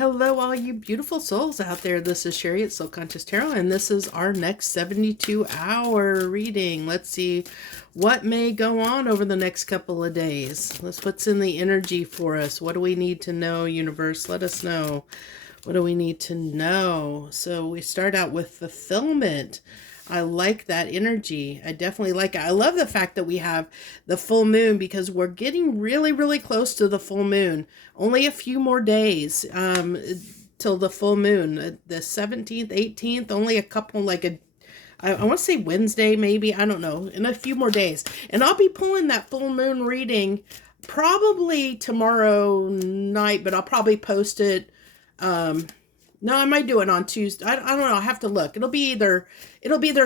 Hello, all you beautiful souls out there. This is Sherry at Soul Conscious Tarot, and this is our next 72-hour reading. Let's see what may go on over the next couple of days. What's in the energy for us. What do we need to know, universe? Let us know. What do we need to know? So we start out with fulfillment. I like that energy. I definitely like it. I love the fact that we have the full moon because we're getting really, really close to the full moon. Only a few more days till the full moon. The 17th, 18th, only a couple, I want to say Wednesday, maybe. I don't know. In a few more days. And I'll be pulling that full moon reading probably tomorrow night, but I'll probably post it. No, I might do it on Tuesday. I don't know. I'll have to look. It'll be either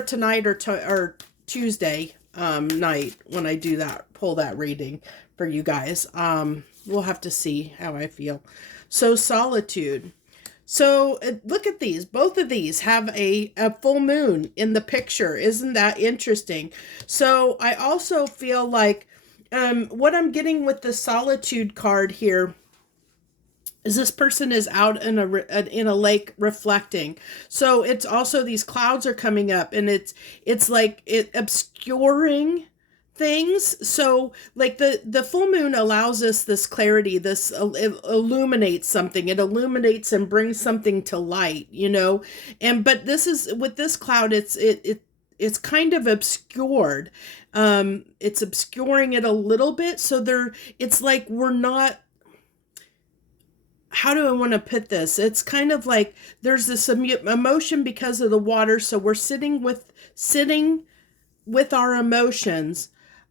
tonight or Tuesday night when I do that, pull that reading for you guys. We'll have to see how I feel. So solitude. So look at these. Both of these have a full moon in the picture. Isn't that interesting? So I also feel like what I'm getting with the solitude card here is this person is out in a lake reflecting. So it's also these clouds are coming up and it's like it obscuring things. So like the full moon allows us this clarity, it illuminates something. It illuminates and brings something to light, but this is with this cloud, it's kind of obscured. It's obscuring it a little bit. So it's like we're not, how do I want to put this? It's kind of like there's this emotion because of the water. So we're sitting with our emotions,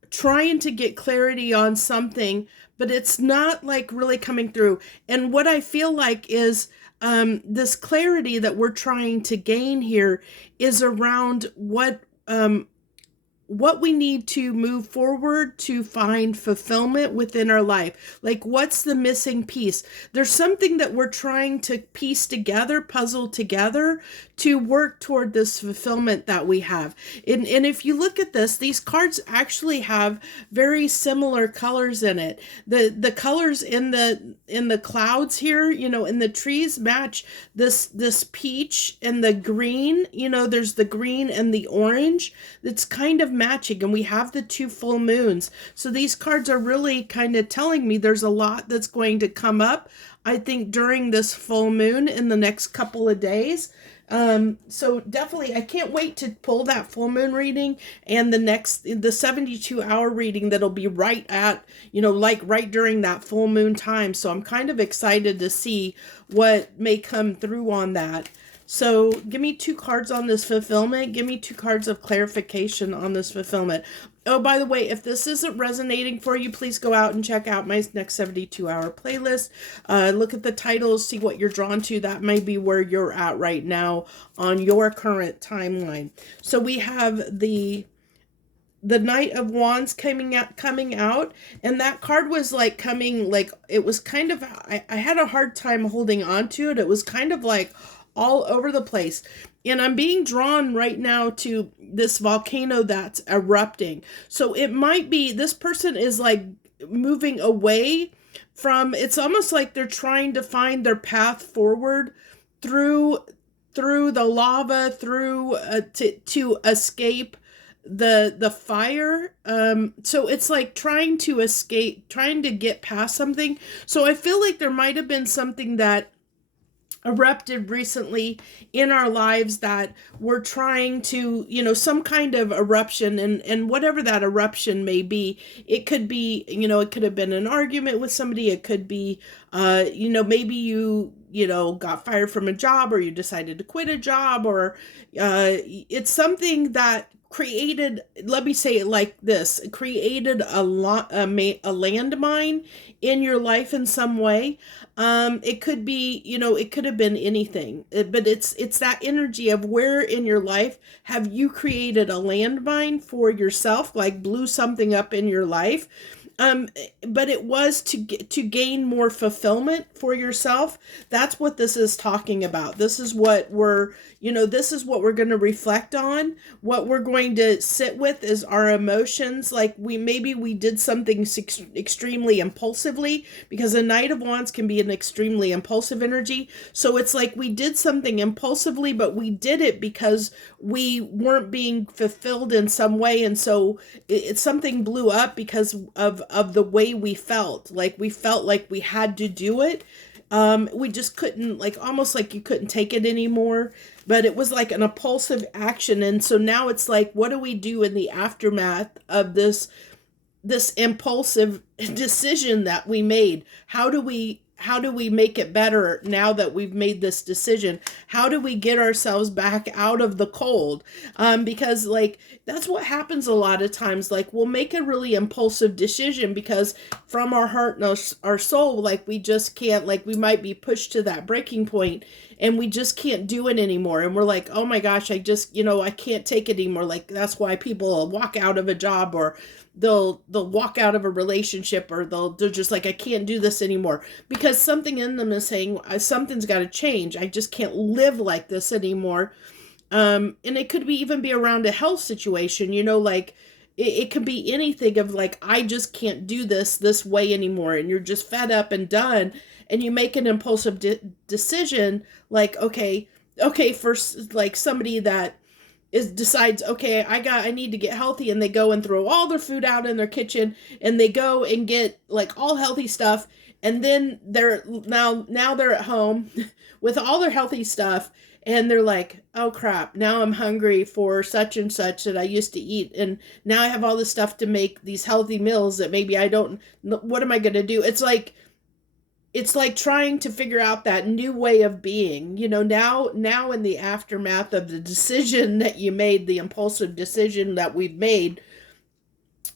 trying to get clarity on something, but it's not like really coming through. And what I feel like is this clarity that we're trying to gain here is around what we need to move forward to find fulfillment within our life. Like, what's the missing piece? There's something that we're trying to piece together, puzzle together to work toward this fulfillment that we have. And if you look at this, these cards actually have very similar colors in it. The colors in the clouds here, in the trees match this peach and the green. There's the green and the orange. It's kind of matching, and we have the two full moons. So these cards are really kind of telling me there's a lot that's going to come up, I think, during this full moon in the next couple of days. So definitely, I can't wait to pull that full moon reading and the 72-hour reading that'll be right at, right during that full moon time. So I'm kind of excited to see what may come through on that. So give me 2 cards on this fulfillment. Give me 2 cards of clarification on this fulfillment. Oh, by the way, if this isn't resonating for you, please go out and check out my next 72-hour playlist. Look at the titles, see what you're drawn to. That may be where you're at right now on your current timeline. So we have the Knight of Wands coming out, and that card was like coming, like it was kind of, I had a hard time holding on to it. It was kind of like all over the place. And I'm being drawn right now to this volcano that's erupting. So it might be this person is like moving away from, it's almost like they're trying to find their path forward through the lava, to escape the fire. So it's like trying to escape, trying to get past something. So I feel like there might have been something that erupted recently in our lives that we're trying to, some kind of eruption, and whatever that eruption may be. It could be, it could have been an argument with somebody. It could be, maybe you got fired from a job, or you decided to quit a job, or it's something that created, let me say it like this, created a landmine in your life in some way. It could be, it could have been anything, but it's that energy of where in your life have you created a landmine for yourself, like blew something up in your life. um but it was to gain more fulfillment for yourself. That's what this is talking about. This is what this is what we're going to reflect on. What we're going to sit with is our emotions. Like we did something extremely impulsively, because a Knight of Wands can be an extremely impulsive energy. So it's like we did something impulsively, but we did it because we weren't being fulfilled in some way, and so it's something blew up because of the way we felt. Like we felt like we had to do it. We just couldn't, like, almost like you couldn't take it anymore. But it was like an impulsive action, and so now it's like, what do we do in the aftermath of this impulsive decision that we made? How do we make it better now that we've made this decision? How do we get ourselves back out of the cold? Because like that's what happens a lot of times. Like we'll make a really impulsive decision because from our heart and our soul, like we just can't, like we might be pushed to that breaking point and we just can't do it anymore. And we're like, oh my gosh, I just, I can't take it anymore. Like that's why people walk out of a job, or they'll walk out of a relationship, or they're just like, I can't do this anymore, because something in them is saying something's got to change. I just can't live like this anymore. And it could be even be around a health situation, like it could be anything of like, I just can't do this way anymore, and you're just fed up and done, and you make an impulsive decision, like okay, for like somebody that decides, okay, I need to get healthy, and they go and throw all their food out in their kitchen, and they go and get like all healthy stuff, and then they're now they're at home with all their healthy stuff, and they're like, oh crap, now I'm hungry for such and such that I used to eat, and now I have all this stuff to make these healthy meals that maybe I don't, what am I going to do? It's like trying to figure out that new way of being, now in the aftermath of the decision that you made, the impulsive decision that we've made.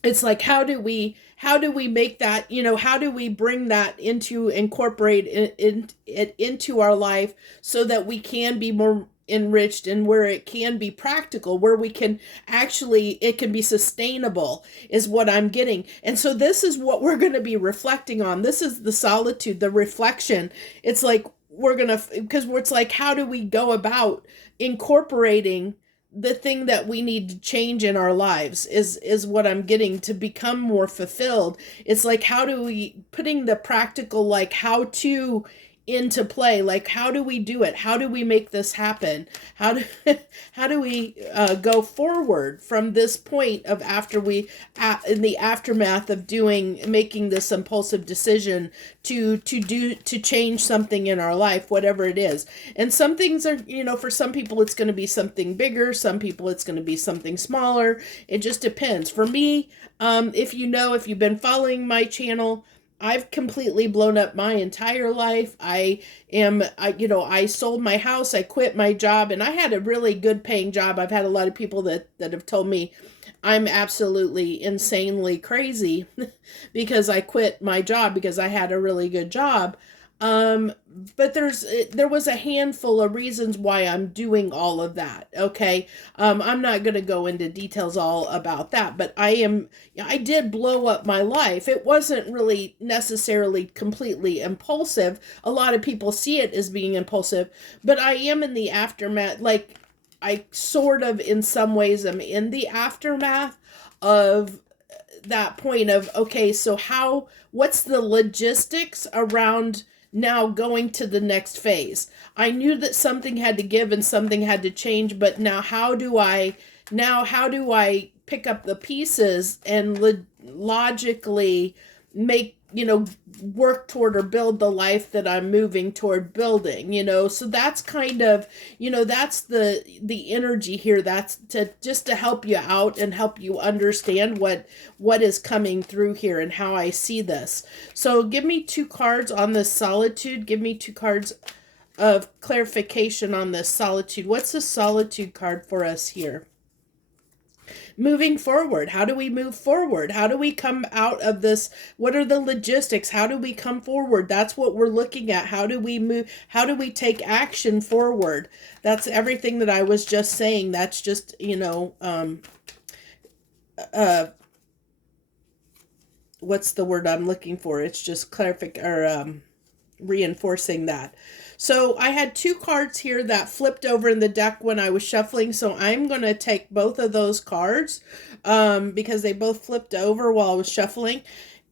It's like, how do we make that, how do we bring that incorporate it into our life so that we can be more enriched, and where it can be practical, where we can actually, it can be sustainable, is what I'm getting. And so this is what we're going to be reflecting on. This is the solitude, the reflection. It's like because it's like, how do we go about incorporating the thing that we need to change in our lives, is what I'm getting, to become more fulfilled. It's like, how do we putting the practical, like how to into play, like how do we do it, how do we make this happen, how do we go forward from this point of after we in the aftermath of making this impulsive decision to change something in our life, whatever it is. And some things are, for some people it's going to be something bigger, some people it's going to be something smaller. It just depends. For me, if you've been following my channel, I've completely blown up my entire life. I sold my house, I quit my job, and I had a really good paying job. I've had a lot of people that have told me I'm absolutely insanely crazy because I quit my job because I had a really good job. But there was a handful of reasons why I'm doing all of that. Okay. I'm not going to go into details all about that, but I did blow up my life. It wasn't really necessarily completely impulsive. A lot of people see it as being impulsive, but I am in the aftermath. Like I sort of, in some ways, am in the aftermath of that point of, okay, so what's the logistics around now going to the next phase? I knew that something had to give and something had to change, but now how do I pick up the pieces and logically make, work toward or build the life that I'm moving toward building, so that's kind of, that's the energy here. That's to help you out and help you understand what is coming through here and how I see this. So give me 2 cards on this solitude. Give me 2 cards of clarification on this solitude. What's the solitude card for us here? Moving forward. How do we move forward? How do we come out of this? What are the logistics? How do we come forward? That's what we're looking at. How do we move? How do we take action forward? That's everything that I was just saying. That's just, what's the word I'm looking for? It's just clarific or reinforcing that. So I had two cards here that flipped over in the deck when I was shuffling. So I'm going to take both of those cards because they both flipped over while I was shuffling.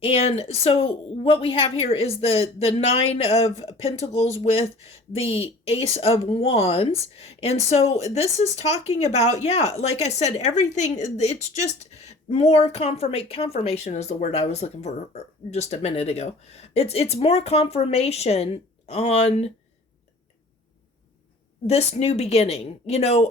And so what we have here is the nine of pentacles with the ace of wands. And so this is talking about, yeah, like I said, everything, it's just more confirmation is the word I was looking for just a minute ago. It's more confirmation on this new beginning,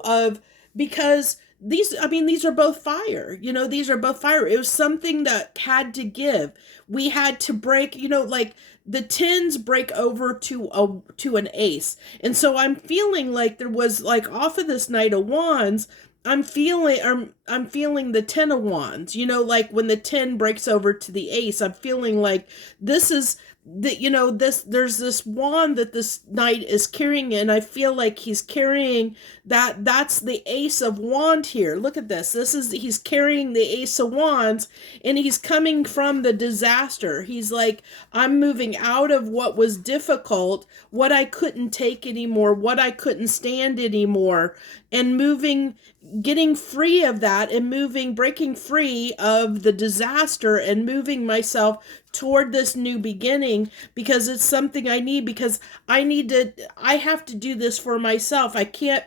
of because these are both fire, these are both fire. It was something that had to give. We had to break, like the tens break over to an ace. And so I'm feeling like there was like off of this knight of wands, I'm feeling the ten of wands, like when the 10 breaks over to the ace, I'm feeling like this is that there's this wand that this knight is carrying, and I feel like he's carrying that's the ace of wand here. Look at he's carrying the ace of wands, and he's coming from the disaster. He's like, I'm moving out of what was difficult, what I couldn't take anymore, what I couldn't stand anymore, and getting free of that, and breaking free of the disaster, and moving myself toward this new beginning, because it's something I need, because I have to do this for myself. I can't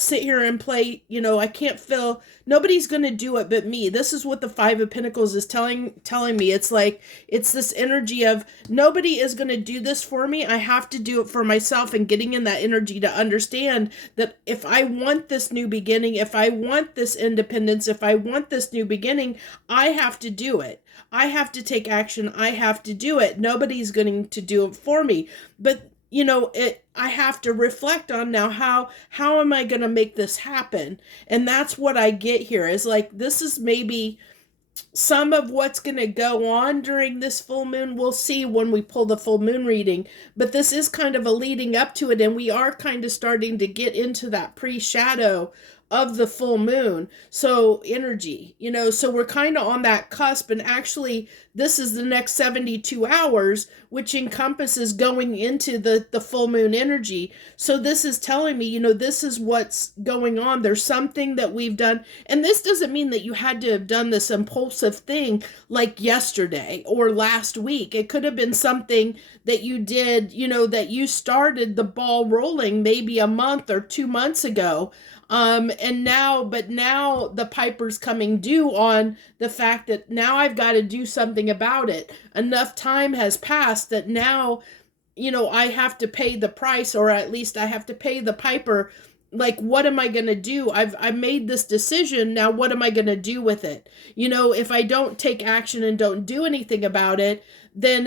sit here and play, I can't feel, nobody's going to do it but me. This is what the Five of Pentacles is telling me. It's like, it's this energy of nobody is going to do this for me. I have to do it for myself, and getting in that energy to understand that if I want this new beginning, if I want this independence, if I want this new beginning, I have to do it. I have to take action. I have to do it. Nobody's going to do it for me. But I have to reflect on now, how am I going to make this happen? And that's what I get here is like, this is maybe some of what's going to go on during this full moon. We'll see when we pull the full moon reading, but this is kind of a leading up to it, and we are kind of starting to get into that pre-shadow of the full moon. So energy, so we're kind of on that cusp, and actually this is the next 72 hours, which encompasses going into the full moon energy. So this is telling me, this is what's going on. There's something that we've done, and this doesn't mean that you had to have done this impulsive thing like yesterday or last week. It could have been something that you did, that you started the ball rolling maybe a month or 2 months ago. But now the piper's coming due on the fact that now I've got to do something about it. Enough time has passed that now, I have to pay the price, or at least I have to pay the piper. Like, what am I going to do? I've made this decision. Now, what am I going to do with it? If I don't take action and don't do anything about it, then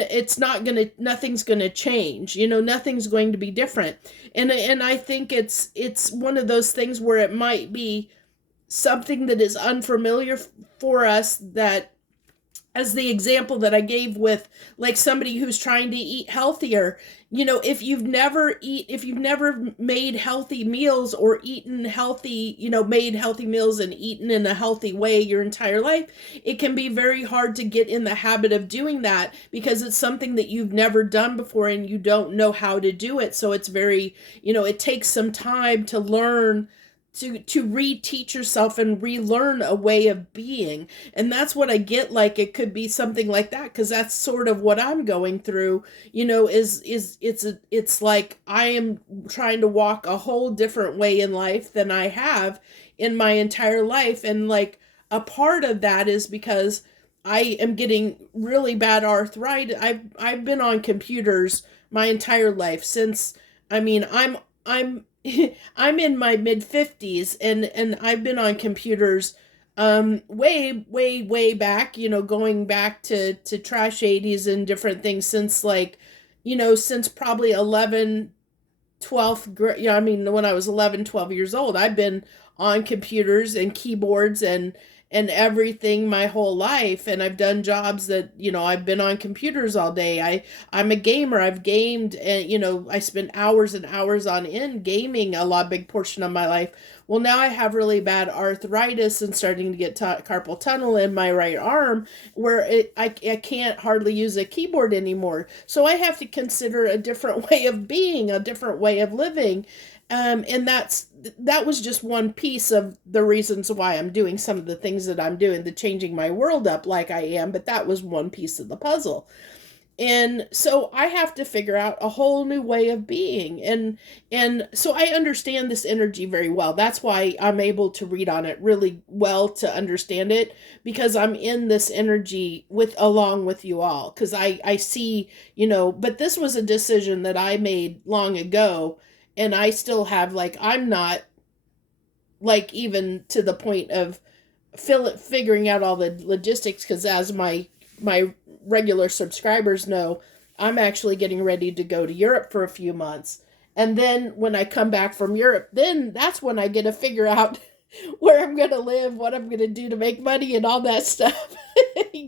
nothing's going to change. Nothing's going to be different. And I think it's one of those things where it might be something that is unfamiliar for us, that, as the example that I gave with like somebody who's trying to eat healthier, if you've never made healthy meals or eaten healthy, made healthy meals and eaten in a healthy way your entire life, it can be very hard to get in the habit of doing that, because it's something that you've never done before and you don't know how to do it. So it's very, it takes some time to learn to reteach yourself and relearn a way of being. And that's what I get, like it could be something like that, because that's sort of what I'm going through, it's like I am trying to walk a whole different way in life than I have in my entire life. And like a part of that is because I am getting really bad arthritis. I've been on computers my entire life since, I'm I'm in my mid 50s, and I've been on computers way back, going back to trash 80s and different things, since like, since probably 11 12th grade. When I was 11 12 years old, I've been on computers and keyboards and everything my whole life, and I've done jobs that, I've been on computers all day. I'm a gamer. I've gamed, and I spend hours and hours on end gaming a lot, big portion of my life. Well, now I have really bad arthritis and starting to get carpal tunnel in my right arm, where I can't hardly use a keyboard anymore. So I have to consider a different way of being, a different way of living. And that was just one piece of the reasons why I'm doing some of the things that I'm doing, the changing my world up like I am, but that was one piece of the puzzle. And so I have to figure out a whole new way of being. And so I understand this energy very well. That's why I'm able to read on it really well, to understand it, because I'm in this energy along with you all. Because I see, but this was a decision that I made long ago, and I still have, like, I'm not, like, even to the point of figuring out all the logistics, because as my regular subscribers know, I'm actually getting ready to go to Europe for a few months. And then when I come back from Europe, then that's when I get to figure out where I'm going to live, what I'm going to do to make money, and all that stuff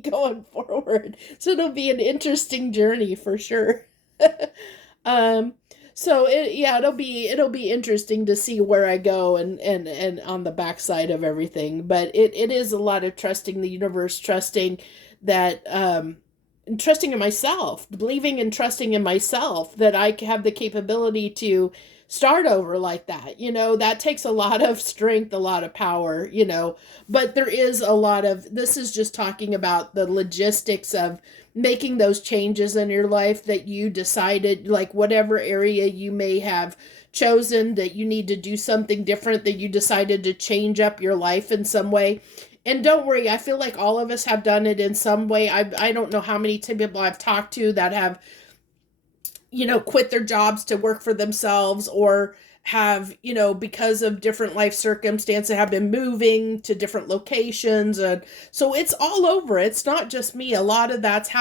going forward. So it'll be an interesting journey for sure. um, so it'll be interesting to see where I go, and on the backside of everything. But it is a lot of trusting the universe, trusting that, and trusting in myself, believing and trusting in myself that I have the capability to start over like that. That takes a lot of strength, a lot of power, but there is a lot of, this is just talking about the logistics of making those changes in your life that you decided, like whatever area you may have chosen that you need to do something different, that you decided to change up your life in some way. And don't worry, I feel like all of us have done it in some way. I don't know how many people I've talked to that have, quit their jobs to work for themselves, or have, because of different life circumstances, have been moving to different locations. And so it's all over. It's not just me. A lot of that's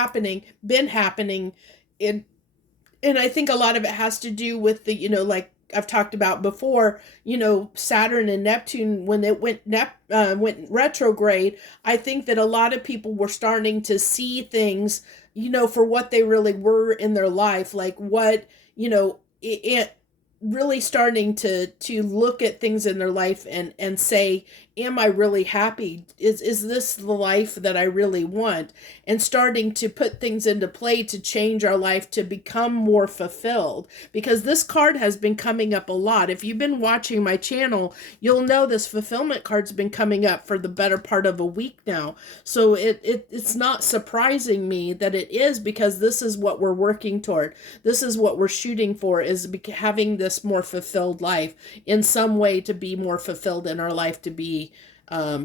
been happening. And I think a lot of it has to do with the, like I've talked about before, Saturn and Neptune, when it went retrograde. I think that a lot of people were starting to see things, for what they really were in their life, like what, it really starting to look at things in their life and say, am I really happy? Is this the life that I really want? And starting to put things into play to change our life to become more fulfilled. Because this card has been coming up a lot. If you've been watching my channel, you'll know this fulfillment card's been coming up for the better part of a week now. So it's not surprising me that it is, because this is what we're working toward. This is what we're shooting for, is having this more fulfilled life in some way, to be more fulfilled in our life, to be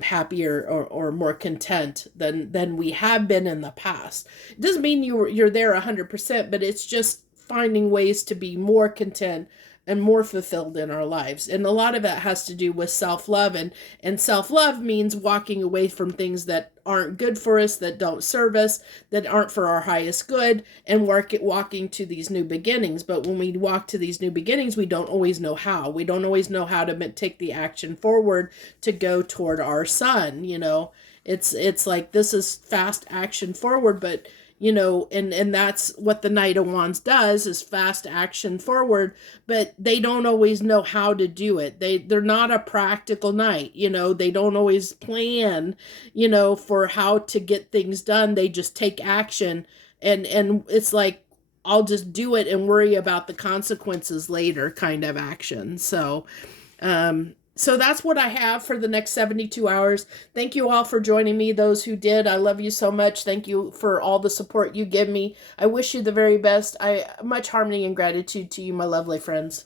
happier, or more content than we have been in the past. It doesn't mean you're there 100%, but it's just finding ways to be more content and more fulfilled in our lives. And a lot of it has to do with self-love, and self-love means walking away from things that aren't good for us, that don't serve us, that aren't for our highest good, and walking to these new beginnings. But when we walk to these new beginnings, we don't always know how. We don't always know how to take the action forward to go toward our sun. It's like, this is fast action forward, but and that's what the Knight of Wands does, is fast action forward, but they don't always know how to do it. They're not a practical knight, they don't always plan, for how to get things done. They just take action, and it's like, I'll just do it and worry about the consequences later kind of action. So that's what I have for the next 72 hours. Thank you all for joining me. Those who did, I love you so much. Thank you for all the support you give me. I wish you the very best. Much harmony and gratitude to you, my lovely friends.